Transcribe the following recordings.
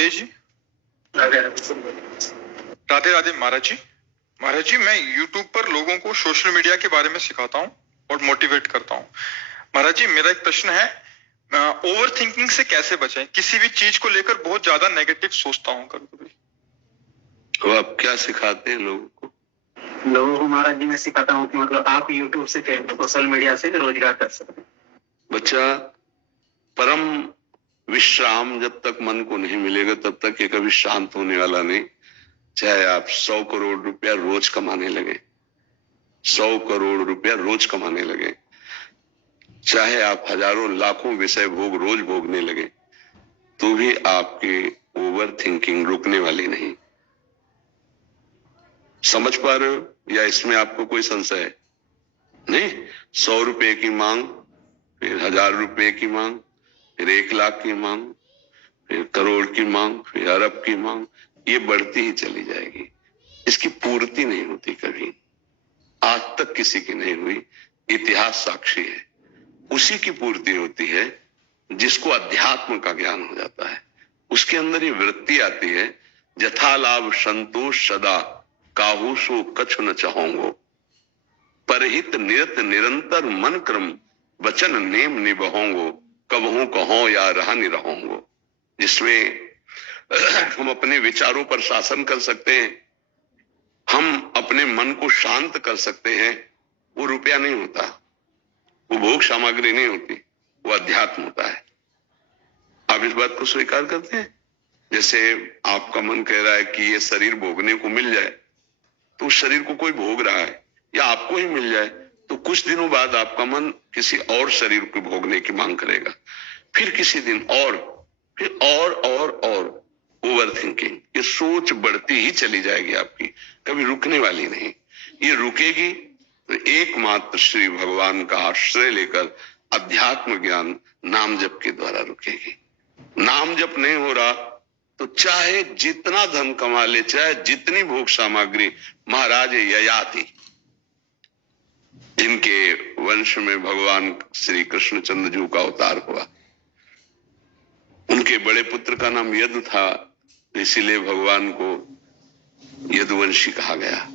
तेज जी। राधे राधे राधे महाराज जी। महाराज जी, मैं YouTube पर लोगों को सोशल मीडिया के बारे में सिखाता हूँ और मोटिवेट करता हूँ। महाराज जी, मेरा एक प्रश्न है, ओवर थिंकिंग से कैसे बचें? किसी भी चीज को लेकर बहुत ज्यादा नेगेटिव सोचता हूँ कभी कभी। तो आप क्या सिखाते हैं लोगों को? लोगों को महाराज जी मैं सिखाता हूँ कि मतलब आप YouTube से सोशल मीडिया से रोजगार कर सकते हैं। बच्चा, परम विश्राम जब तक मन को नहीं मिलेगा तब तक ये कभी शांत होने वाला नहीं। चाहे आप 100 करोड़ रुपया रोज कमाने लगे, 100 करोड़ रुपया रोज कमाने लगे, चाहे आप हजारों लाखों विषय भोग रोज भोगने लगे, तो भी आपकी ओवर थिंकिंग रुकने वाली नहीं। समझ पा रहे हो या इसमें आपको कोई संशय है? नहीं। 100 रुपए की मांग, फिर 1000 रुपए की मांग, फिर 1 लाख की मांग, फिर करोड़ की मांग, फिर अरब की मांग, ये बढ़ती ही चली जाएगी। इसकी पूर्ति नहीं होती कभी, आज तक किसी की नहीं हुई। इतिहास साक्षी है। उसी की पूर्ति होती है जिसको अध्यात्म का ज्ञान हो जाता है। उसके अंदर ये वृत्ति आती है, जथा लाभ संतोष सदा काहू सो कछु न चाहोंगो, परहित निरत निरंतर मन क्रम वचन नेम निबहोंगो, कबहू कहो या रहा निरहोंगो। जिसमें हम अपने विचारों पर शासन कर सकते हैं, हम अपने मन को शांत कर सकते हैं। वो रुपया नहीं होता, वो भोग सामग्री नहीं होती, वो अध्यात्म होता है। आप इस बात को स्वीकार करते हैं? जैसे आपका मन कह रहा है कि ये शरीर भोगने को मिल जाए, तो उस शरीर को कोई भोग रहा है, या आपको ही मिल जाए, तो कुछ दिनों बाद आपका मन किसी और शरीर को भोगने की मांग करेगा, फिर किसी दिन और, फिर और ओवर थिंकिंग, ये सोच बढ़ती ही चली जाएगी आपकी, कभी रुकने वाली नहीं। ये रुकेगी तो एकमात्र श्री भगवान का आश्रय लेकर अध्यात्म ज्ञान नाम जप के द्वारा रुकेगी। नाम जप नहीं हो रहा तो चाहे जितना धन कमा ले, चाहे जितनी भोग सामग्री, महाराज ययाति, इनके वंश में भगवान श्री कृष्णचंद्र जी का अवतार हुआ। उनके बड़े पुत्र का नाम यदु था, इसीलिए भगवान को यदुवंशी कहा गया।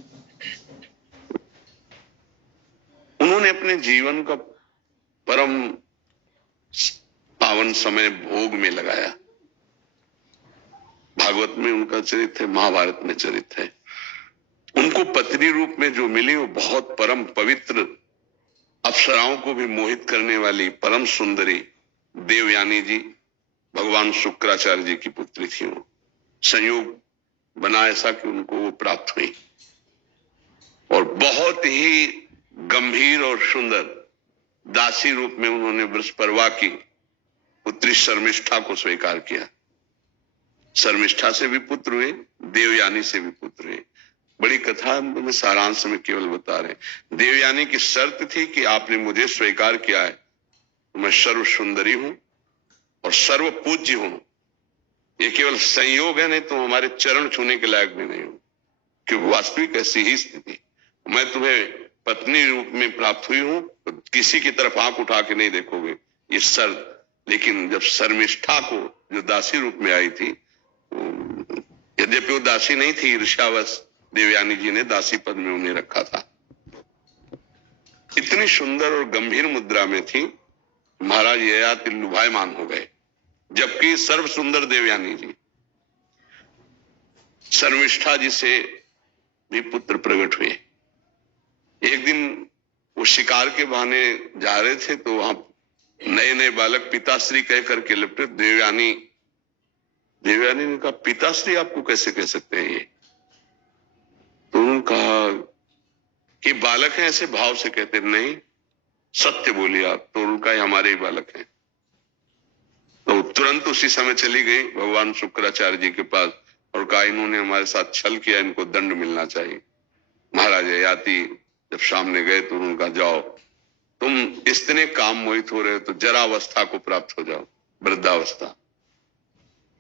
उन्होंने अपने जीवन का परम पावन समय भोग में लगाया। भागवत में उनका चरित्र है, महाभारत में चरित्र है। उनको पत्नी रूप में जो मिली वो बहुत परम पवित्र, अप्सराओं को भी मोहित करने वाली परम सुंदरी देवयानी जी, भगवान शुक्राचार्य जी की पुत्री थी। वो संयोग बना ऐसा कि उनको वो प्राप्त हुई, और बहुत ही गंभीर और सुंदर दासी रूप में उन्होंने वृषपर्वा की पुत्री शर्मिष्ठा को स्वीकार किया। शर्मिष्ठा से भी पुत्र हुए, देवयानी से भी पुत्र हुए। बड़ी कथा में सारांश में केवल बता रहे हैं। देवयानी की शर्त थी कि आपने मुझे स्वीकार किया है तो मैं सर्व सुंदरी हूं और सर्व पूज्य हूं। ये केवल संयोग है, नहीं तो हमारे चरण छूने के लायक भी नहीं हूं, कि वास्तविक ऐसी ही स्थिति। मैं तुम्हें पत्नी रूप में प्राप्त हुई हूं तो किसी की तरफ आंख उठा के नहीं देखोगे, ये शर्त। लेकिन जब शर्मिष्ठा को जो दासी रूप में आई थी, यद्यपि वो दासी नहीं थी, ईर्ष्यावश देवयानी जी ने दासी पद में उन्हें रखा था। इतनी सुंदर और गंभीर मुद्रा में थी, महाराज ययाति लुभायमान हो गए। जबकि सर्व सुंदर देवयानी जी, शर्मिष्ठा जी से भी पुत्र प्रकट हुए। एक दिन वो शिकार के बहाने जा रहे थे तो वहां नए नए बालक पिताश्री कह करके लिपटे। देवयानी ने कहा, पिताश्री आपको कैसे कह सकते हैं? ये तो उन्होंने कहा कि बालक हैं, ऐसे भाव से कहते नहीं, सत्य बोलिए आप। तो उनका हमारे ही बालक हैं। तो तुरंत उसी समय चली गई भगवान शुक्राचार्य जी के पास और कहा, इन्होंने हमारे साथ छल किया, इनको दंड मिलना चाहिए। महाराज ययाति जब सामने गए तो उन्होंने कहा, जाओ, तुम इतने काम मोहित हो रहे हो तो जरावस्था को प्राप्त हो जाओ, वृद्धावस्था।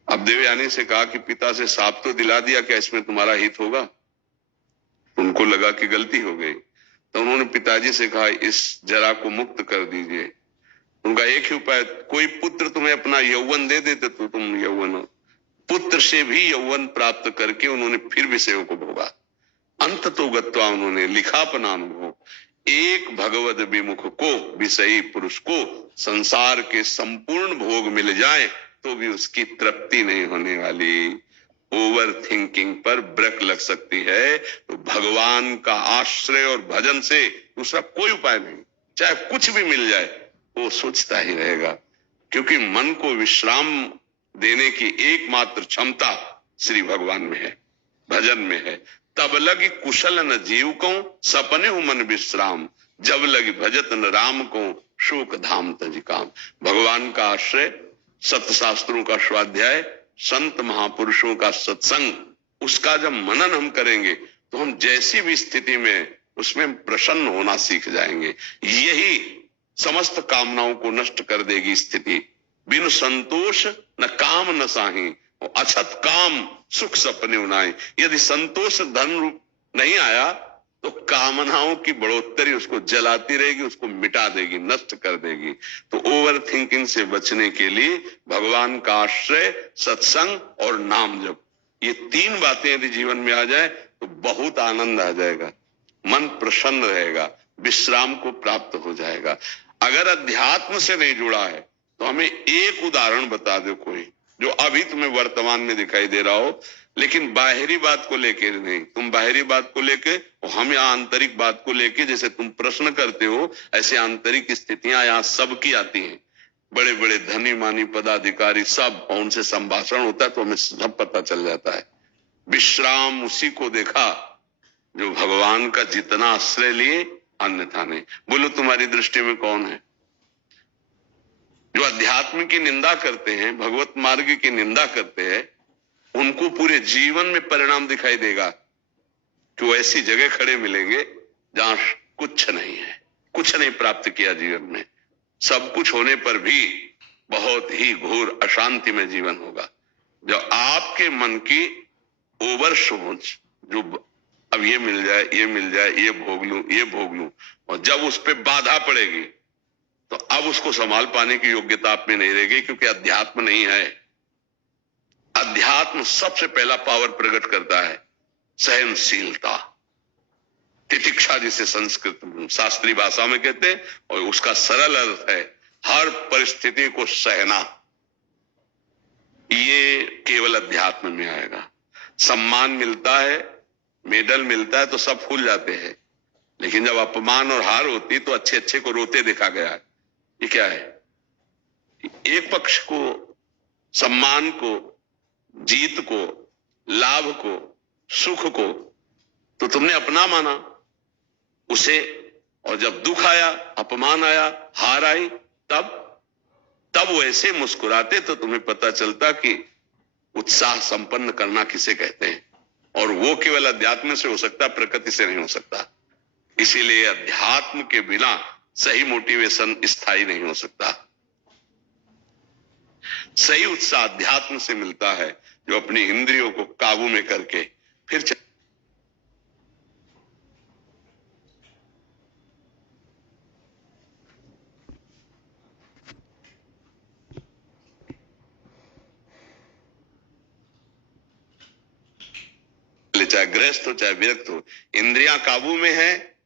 अब देवयानी से कहा कि पिता से साफ तो दिला दिया, क्या इसमें तुम्हारा हित होगा? उनको लगा कि गलती हो गई, तो उन्होंने पिताजी से कहा, इस जरा को मुक्त कर दीजिए। उनका एक ही उपाय, कोई पुत्र तुम्हें अपना यौवन दे देते तो तुम यौवन हो। पुत्र से भी यौवन प्राप्त करके उन्होंने फिर विषयों को भोगा। अंत तो गत्वा उन्होंने लिखा अपना अनुभव, एक भगवद विमुख को, विषयी पुरुष को संसार के संपूर्ण भोग मिल जाए तो भी उसकी तृप्ति नहीं होने वाली। ओवर थिंकिंग पर ब्रेक लग सकती है तो भगवान का आश्रय और भजन से दूसरा कोई उपाय नहीं। चाहे कुछ भी मिल जाए वो सोचता ही रहेगा, क्योंकि मन को विश्राम देने की एकमात्र क्षमता श्री भगवान में है, भजन में है। तब लगी कुशल न जीव को, सपने हो मन विश्राम, जब लगी भजत न राम को, शोक धाम तज काम। भगवान का आश्रय, सत्य शास्त्रों का स्वाध्याय, संत महापुरुषों का सत्संग, उसका जब मनन हम करेंगे तो हम जैसी भी स्थिति में उसमें प्रसन्न होना सीख जाएंगे। यही समस्त कामनाओं को नष्ट कर देगी स्थिति। बिन संतोष न काम न साही, अछत काम सुख सपने उनाए। यदि संतोष धन रूप नहीं आया तो कामनाओं की बढ़ोतरी उसको जलाती रहेगी, उसको मिटा देगी, नष्ट कर देगी। तो ओवर थिंकिंग से बचने के लिए भगवान का आश्रय, सत्संग और नाम जप, ये तीन बातें यदि जीवन में आ जाए तो बहुत आनंद आ जाएगा, मन प्रसन्न रहेगा, विश्राम को प्राप्त हो जाएगा। अगर अध्यात्म से नहीं जुड़ा है तो हमें एक उदाहरण बता दो कोई, जो अभी तुम्हें वर्तमान में दिखाई दे रहा हो, लेकिन बाहरी बात को लेके नहीं। तुम बाहरी बात को लेके और हम यहाँ आंतरिक बात को लेके, जैसे तुम प्रश्न करते हो ऐसे आंतरिक स्थितियां यहाँ सबकी आती हैं। बड़े बड़े धनी मानी पदाधिकारी सब, उनसे संभाषण होता है तो हमें सब पता चल जाता है। विश्राम उसी को देखा जो भगवान का जितना आश्रय लिए अन्यथा नहीं। बोलो तुम्हारी दृष्टि में कौन है? जो अध्यात्म की निंदा करते हैं, भगवत मार्ग की निंदा करते हैं, उनको पूरे जीवन में परिणाम दिखाई देगा कि वो ऐसी जगह खड़े मिलेंगे जहां कुछ नहीं है, कुछ नहीं प्राप्त किया जीवन में, सब कुछ होने पर भी बहुत ही घोर अशांति में जीवन होगा। जब आपके मन की ओवर सोच, जो अब ये मिल जाए, ये मिल जाए, ये भोग लूं, ये भोग लूं, और जब उस पर बाधा पड़ेगी तो अब उसको संभाल पाने की योग्यता आप में नहीं रहेगी, क्योंकि अध्यात्म नहीं है। अध्यात्म सबसे पहला पावर प्रकट करता है सहनशीलता, तितिक्षा, जिसे संस्कृत शास्त्रीय भाषा में कहते हैं, और उसका सरल अर्थ है हर परिस्थिति को सहना। ये केवल अध्यात्म में आएगा। सम्मान मिलता है, मेडल मिलता है तो सब फूल जाते हैं, लेकिन जब अपमान और हार होती तो अच्छे अच्छे को रोते देखा गया है। ये क्या है? एक पक्ष को, सम्मान को, जीत को, लाभ को, सुख को तो तुमने अपना माना उसे, और जब दुख आया, अपमान आया, हार आई, तब वो ऐसे मुस्कुराते तो तुम्हें पता चलता कि उत्साह संपन्न करना किसे कहते हैं। और वो केवल अध्यात्म से हो सकता, प्रकृति से नहीं हो सकता। इसीलिए अध्यात्म के बिना सही मोटिवेशन स्थायी नहीं हो सकता। सही उत्साह अध्यात्म से मिलता है, जो अपनी इंद्रियों को काबू में करके फिर चाहे गृहस्थ हो चाहे विरक्त हो, इंद्रियां काबू में है,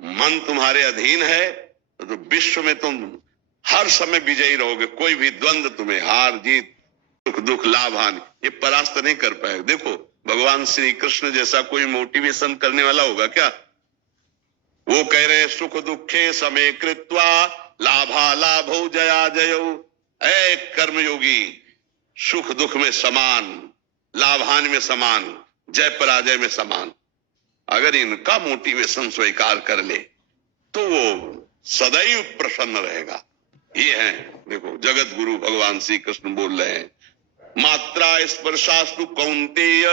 मन तुम्हारे अधीन है, तो विश्व में तुम हर समय विजयी रहोगे। कोई भी द्वंद्व तुम्हें, हार जीत, सुख दुख, लाभ हानि, ये परास्त नहीं कर पाएगा। देखो भगवान श्री कृष्ण जैसा कोई मोटिवेशन करने वाला होगा क्या? वो कह रहे सुख दुखे समय कृत्वा लाभा लाभो जया जयो। ऐ कर्मयोगी, सुख दुख में समान, लाभ हानि में समान, जय पराजय में समान। अगर इनका मोटिवेशन स्वीकार कर ले तो वो सदैव प्रसन्न रहेगा। ये है, देखो जगत गुरु भगवान श्री कृष्ण बोल रहे हैं, मात्रा स्पर्शास्तु कौन्तेय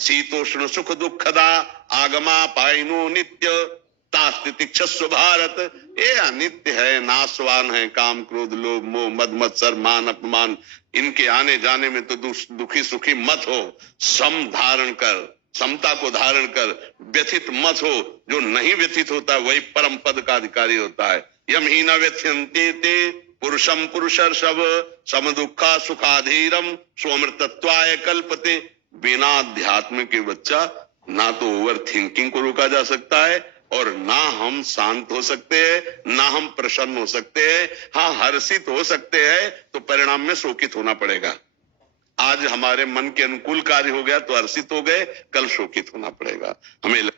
शीतोष्ण सुख दुखदा आगमा पाइनो नित्य तास्तितिक्षस्व भारत। ये अनित्य है, नाशवान है, काम क्रोध लोभ मोह मद मत्सर मान अपमान, इनके आने जाने में तो दुखी सुखी मत हो। सम धारण कर, समता को धारण कर, व्यथित मत हो। जो नहीं व्यथित होता वही परम पद का अधिकारी होता है। यम ही न व्यथ्यन्ते ते पुरुषम पुरुषर्षभ सम दुखा सुखाधीरम स्वमृतत्वाय कल्पते। बिना अध्यात्म के बच्चा ना तो ओवर थिंकिंग को रोका जा सकता है और ना हम शांत हो सकते हैं, ना हम प्रसन्न हो सकते हैं। हाँ, हर्षित हो सकते हैं तो परिणाम में शोकित होना पड़ेगा। आज हमारे मन के अनुकूल कार्य हो गया तो हर्षित हो गए, कल शोकित होना पड़ेगा हमें।